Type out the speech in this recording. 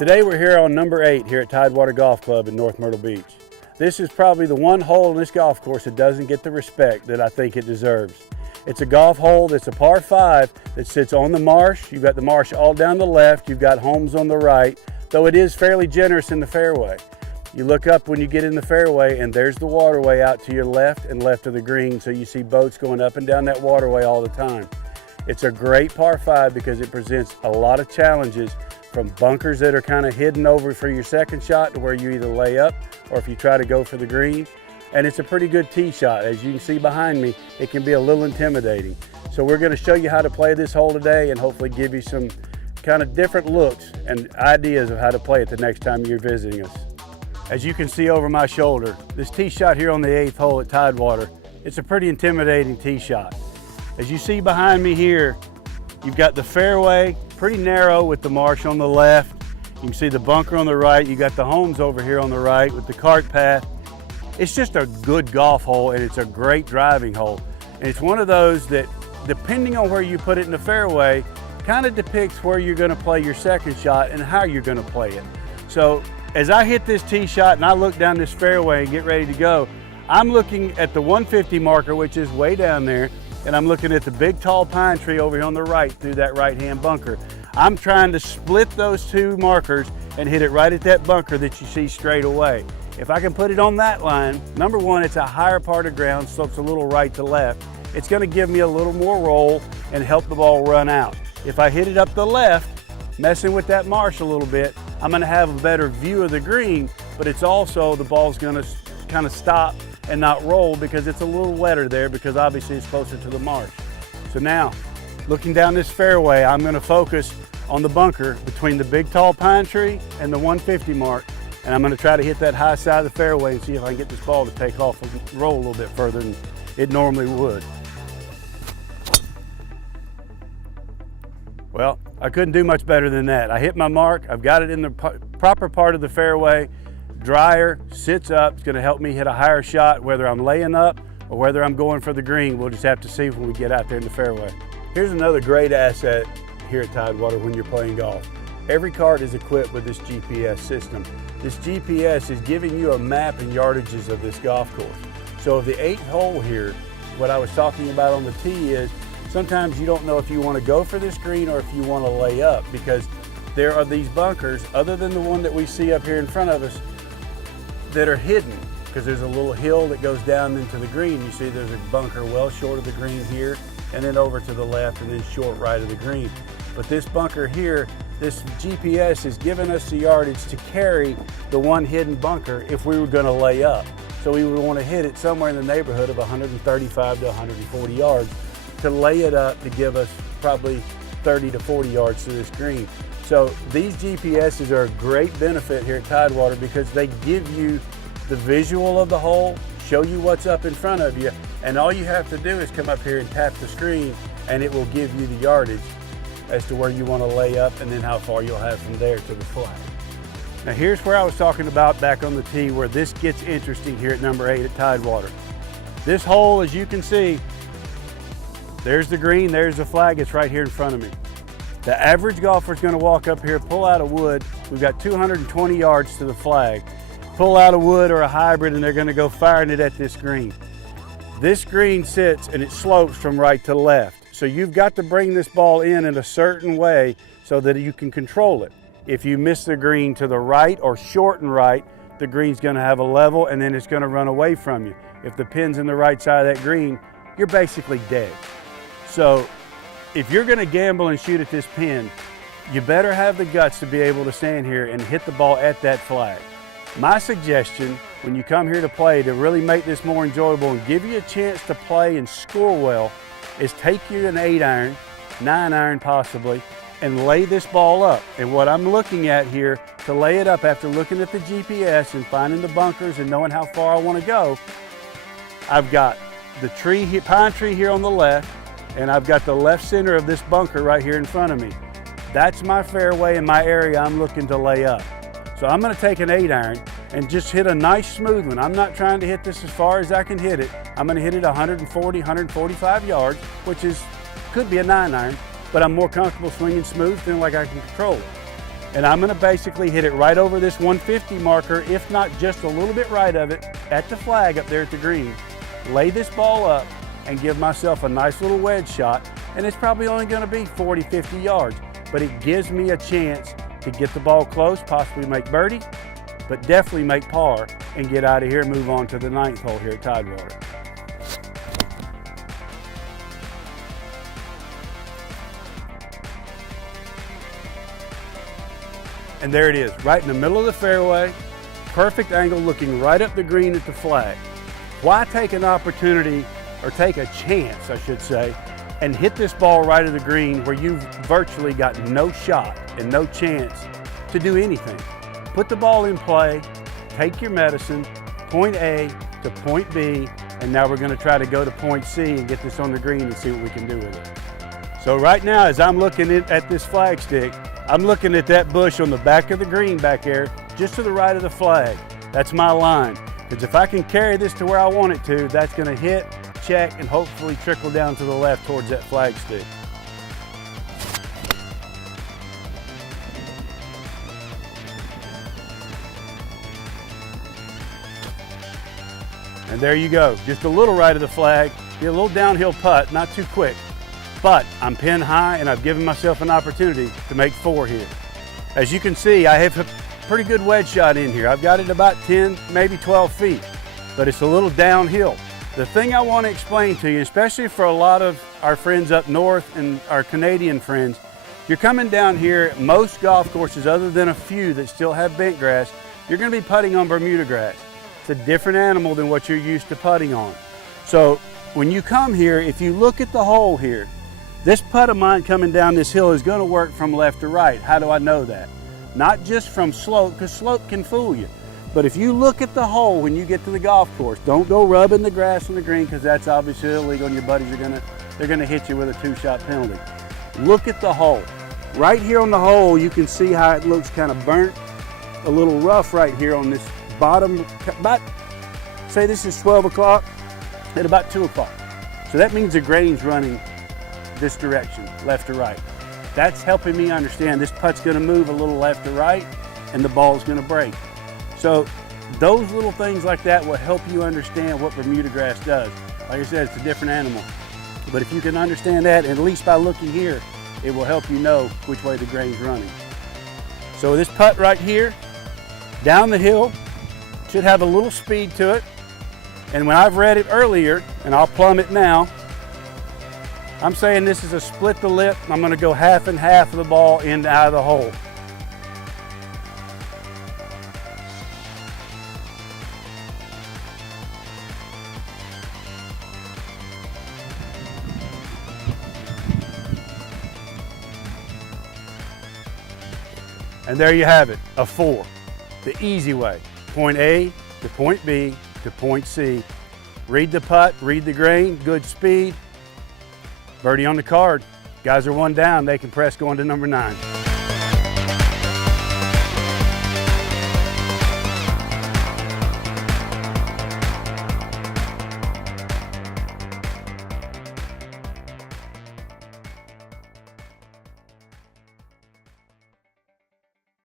Today we're here on number 8 here at Tidewater Golf Club in North Myrtle Beach. This is probably the one hole in this golf course that doesn't get the respect that I think it deserves. It's a golf hole that's a par 5 that sits on the marsh. You've got the marsh all down the left, you've got homes on the right, though it is fairly generous in the fairway. You look up when you get in the fairway and there's the waterway out to your left and left of the green, so you see boats going up and down that waterway all the time. It's a great par 5 because it presents a lot of challenges, from bunkers that are kind of hidden over for your second shot to where you either lay up or if you try to go for the green. And it's a pretty good tee shot. As you can see behind me, it can be a little intimidating. So we're going to show you how to play this hole today and hopefully give you some kind of different looks and ideas of how to play it the next time you're visiting us. As you can see over my shoulder, this tee shot here on the 8th hole at Tidewater, it's a pretty intimidating tee shot. As you see behind me here, you've got the fairway, pretty narrow with the marsh on the left. You can see the bunker on the right. You got the homes over here on the right with the cart path. It's just a good golf hole and it's a great driving hole. And it's one of those that, depending on where you put it in the fairway, kind of depicts where you're going to play your second shot and how you're going to play it. So as I hit this tee shot and I look down this fairway and get ready to go, I'm looking at the 150 marker, which is way down there, and I'm looking at the big tall pine tree over here on the right through that right-hand bunker. I'm trying to split those two markers and hit it right at that bunker that you see straight away. If I can put it on that line, number one, it's a higher part of ground, so it's a little right to left. It's gonna give me a little more roll and help the ball run out. If I hit it up the left, messing with that marsh a little bit, I'm gonna have a better view of the green, but it's also, the ball's gonna kind of stop and not roll because it's a little wetter there, because obviously it's closer to the marsh. So now, looking down this fairway, I'm going to focus on the bunker between the big tall pine tree and the 150 mark, and I'm going to try to hit that high side of the fairway and see if I can get this ball to take off and roll a little bit further than it normally would. Well, I couldn't do much better than that. I hit my mark, I've got it in the proper part of the fairway. Drier, sits up, it's gonna help me hit a higher shot, whether I'm laying up or whether I'm going for the green. We'll just have to see when we get out there in the fairway. Here's another great asset here at Tidewater when you're playing golf. Every cart is equipped with this GPS system. This GPS is giving you a map and yardages of this golf course. So of the 8th hole here, what I was talking about on the tee is, sometimes you don't know if you wanna go for this green or if you wanna lay up, because there are these bunkers, other than the one that we see up here in front of us, that are hidden, because there's a little hill that goes down into the green. You see there's a bunker well short of the green here, and then over to the left, and then short right of the green. But this bunker here, this GPS is giving us the yardage to carry the one hidden bunker if we were going to lay up. So we would want to hit it somewhere in the neighborhood of 135 to 140 yards to lay it up to give us probably 30 to 40 yards to this green. So these GPSs are a great benefit here at Tidewater because they give you the visual of the hole, show you what's up in front of you, and all you have to do is come up here and tap the screen and it will give you the yardage as to where you want to lay up and then how far you'll have from there to the flag. Now here's where I was talking about back on the tee, where this gets interesting here at number 8 at Tidewater. This hole, as you can see, there's the green, there's the flag, it's right here in front of me. The average golfer is going to walk up here, pull out a wood. We've got 220 yards to the flag. Pull out a wood or a hybrid and they're going to go firing it at this green. This green sits and it slopes from right to left. So you've got to bring this ball in a certain way so that you can control it. If you miss the green to the right or short and right, the green's going to have a level and then it's going to run away from you. If the pin's in the right side of that green, you're basically dead. So if you're going to gamble and shoot at this pin, you better have the guts to be able to stand here and hit the ball at that flag. My suggestion, when you come here to play, to really make this more enjoyable and give you a chance to play and score well, is take you an 8-iron, 9-iron possibly, and lay this ball up. And what I'm looking at here, to lay it up after looking at the GPS and finding the bunkers and knowing how far I want to go, I've got the pine tree here on the left, and I've got the left center of this bunker right here in front of me. That's my fairway and my area I'm looking to lay up. So I'm going to take an 8-iron and just hit a nice smooth one. I'm not trying to hit this as far as I can hit it. I'm going to hit it 140, 145 yards, which could be a 9-iron, but I'm more comfortable swinging smooth, feeling like I can control it. And I'm gonna basically hit it right over this 150 marker, if not just a little bit right of it, at the flag up there at the green. Lay this ball up and give myself a nice little wedge shot. And it's probably only gonna be 40, 50 yards, but it gives me a chance to get the ball close, possibly make birdie, but definitely make par and get out of here and move on to the 9th hole here at Tidewater. And there it is, right in the middle of the fairway, perfect angle, looking right up the green at the flag. Why take an opportunity, or take a chance, I should say, and hit this ball right at the green where you've virtually got no shot and no chance to do anything? Put the ball in play, take your medicine, point A to point B, and now we're gonna try to go to point C and get this on the green and see what we can do with it. So right now, as I'm looking at this flag stick, I'm looking at that bush on the back of the green back there, just to the right of the flag. That's my line. Because if I can carry this to where I want it to, that's gonna hit, check, and hopefully trickle down to the left towards that flag stick. And there you go, just a little right of the flag, be a little downhill putt, not too quick. But I'm pinned high and I've given myself an opportunity to make 4 here. As you can see, I have a pretty good wedge shot in here. I've got it about 10, maybe 12 feet, but it's a little downhill. The thing I want to explain to you, especially for a lot of our friends up north and our Canadian friends, you're coming down here, most golf courses, other than a few that still have bent grass, you're going to be putting on Bermuda grass. It's a different animal than what you're used to putting on. So when you come here, if you look at the hole here, this putt of mine coming down this hill is going to work from left to right. How do I know that? Not just from slope, because slope can fool you. But if you look at the hole when you get to the golf course, don't go rubbing the grass on the green, because that's obviously illegal and your buddies are they're gonna hit you with a 2-shot penalty. Look at the hole. Right here on the hole, you can see how it looks kind of burnt, a little rough right here on this bottom, about, say this is 12 o'clock, at about 2 o'clock. So that means the grain's running this direction, left to right. That's helping me understand this putt's gonna move a little left to right and the ball's gonna break. So those little things like that will help you understand what Bermuda grass does. Like I said, it's a different animal. But if you can understand that, at least by looking here, it will help you know which way the grain's running. So this putt right here, down the hill, should have a little speed to it. And when I've read it earlier, and I'll plumb it now, I'm saying this is a split the lip. I'm gonna go half and half of the ball in and out of the hole. And there you have it, a 4, the easy way. Point A to point B to point C. Read the putt, read the grain, good speed. Birdie on the card. Guys are 1 down, they can press going to number 9.